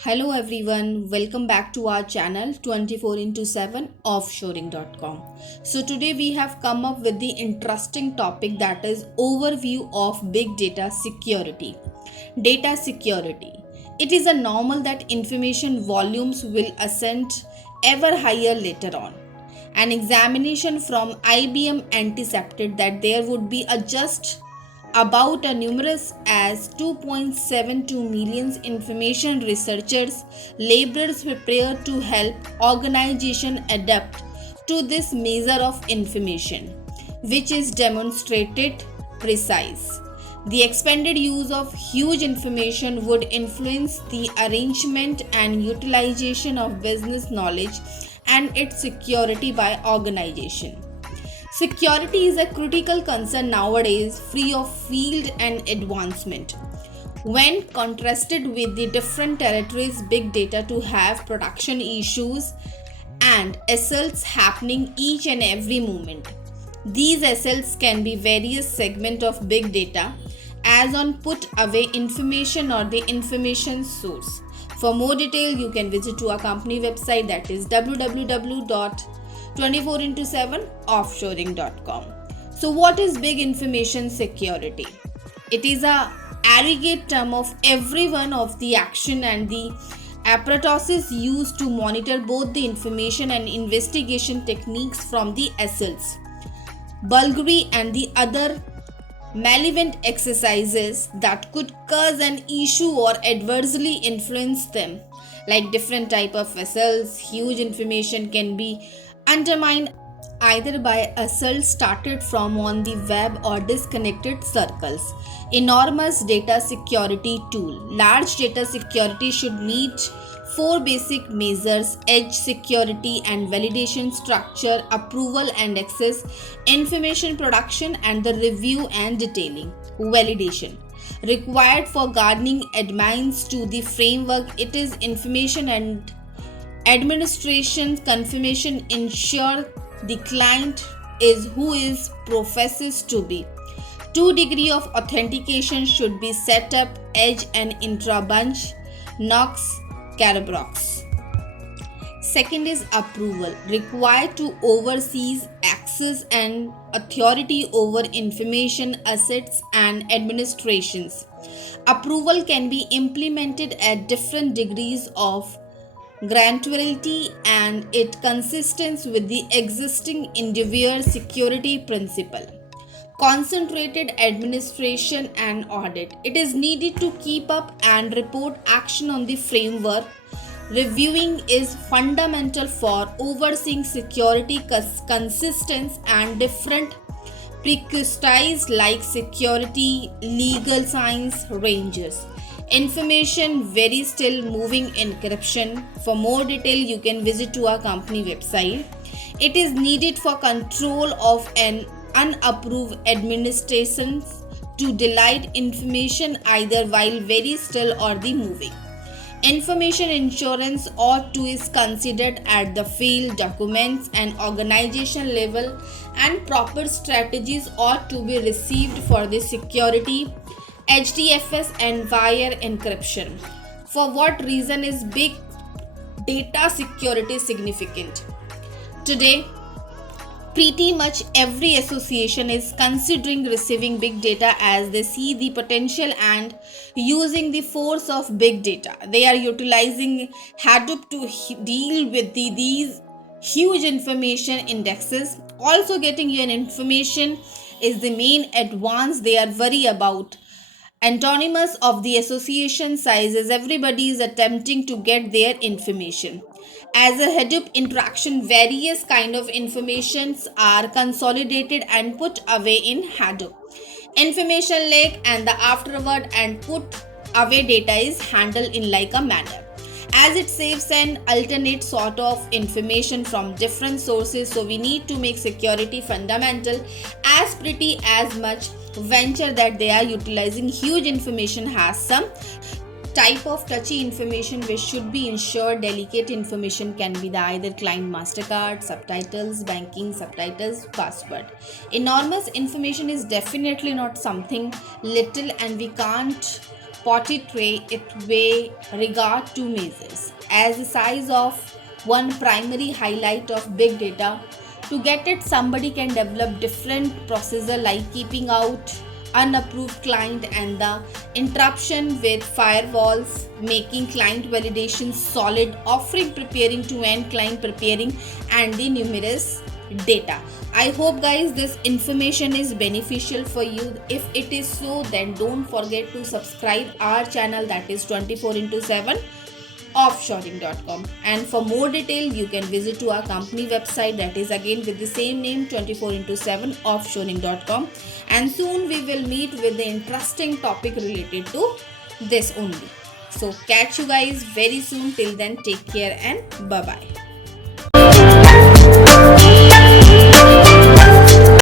Hello everyone, welcome back to our channel 24 into 7 offshoring.com. So today we have come up with the interesting topic that is overview of big data security. Data security. It is a normal that information volumes will ascend ever higher later on. An examination from IBM anticipated that there would be a just about a numerous as 2.72 million information researchers laborers prepared to help organization adapt to this measure of information which is demonstrated precise. The expanded use of huge information would influence the arrangement and utilization of business knowledge and its security by organization. Security is a critical concern nowadays, free of field and advancement. When contrasted with the different territories, big data to have production issues and assaults happening each and every moment. These assaults can be various segment of big data as on put away information or the information source. For more detail, you can visit to our company website that is www.24 into 7 offshoring.com. So what is big information security? It is a aggregate term of every one of the action and the apparatuses used to monitor both the information and investigation techniques from the assaults, bulgery and the other malevolent exercises that could cause an issue or adversely influence them. Like different type of vessels, huge information can be undermined either by assaults started from on the web or disconnected circles. Enormous data security tool. Large data security should meet four basic measures: edge security and validation, structure, approval and access, information production, and the review and detailing. Validation required for garnering admins to the framework. It is information and administration confirmation ensure the client is who is professes to be. 2 degree of authentication should be set up: edge and intra-bunch, Knox, Carabrocks. Second is approval, required to oversee access and authority over information, assets, and administrations. Approval can be implemented at different degrees of granularity and it consistent with the existing individual security principle. Concentrated administration and audit. It is needed to keep up and report action on the framework. Reviewing is fundamental for overseeing security consistency and different prerequisites like security, legal science ranges. Information very still moving encryption. For more detail, you can visit to our company website. It is needed for control of an unapproved administrations to delete information either while very still or the moving. Information insurance ought to is considered at the field, documents and organization level, and proper strategies ought to be received for the security, HDFS and wire encryption. For what reason is big data security significant? Today, pretty much every association is considering receiving big data as they see the potential and using the force of big data. They are utilizing Hadoop to deal with these huge information indexes. Also getting you an information is the main advance they are worried about. Anonymous of the association sizes, everybody is attempting to get their information. As a Hadoop interaction, various kind of informations are consolidated and put away in Hadoop. Information lake and the afterward and put away data is handled in like a manner, as it saves an alternate sort of information from different sources. So we need to make security fundamental as pretty as much venture that they are utilizing huge information has some type of touchy information which should be ensured. Delicate information can be the either client mastercard, subtitles, banking subtitles, password. Enormous information is definitely not something little and we can't potty tray it way regard to measures as the size of one primary highlight of big data. To get it, somebody can develop different processor like keeping out unapproved client and the interruption with firewalls, making client validation solid, offering preparing to end client preparing, and the numerous data. I hope guys this information is beneficial for you. If it is so, then don't forget to subscribe our channel, that is 24 into 7 offshoring.com, and for more detail you can visit to our company website, that is again with the same name 24 into 7 offshoring.com, and soon we will meet with the interesting topic related to this only. So catch you guys very soon. Till then, take care and bye bye.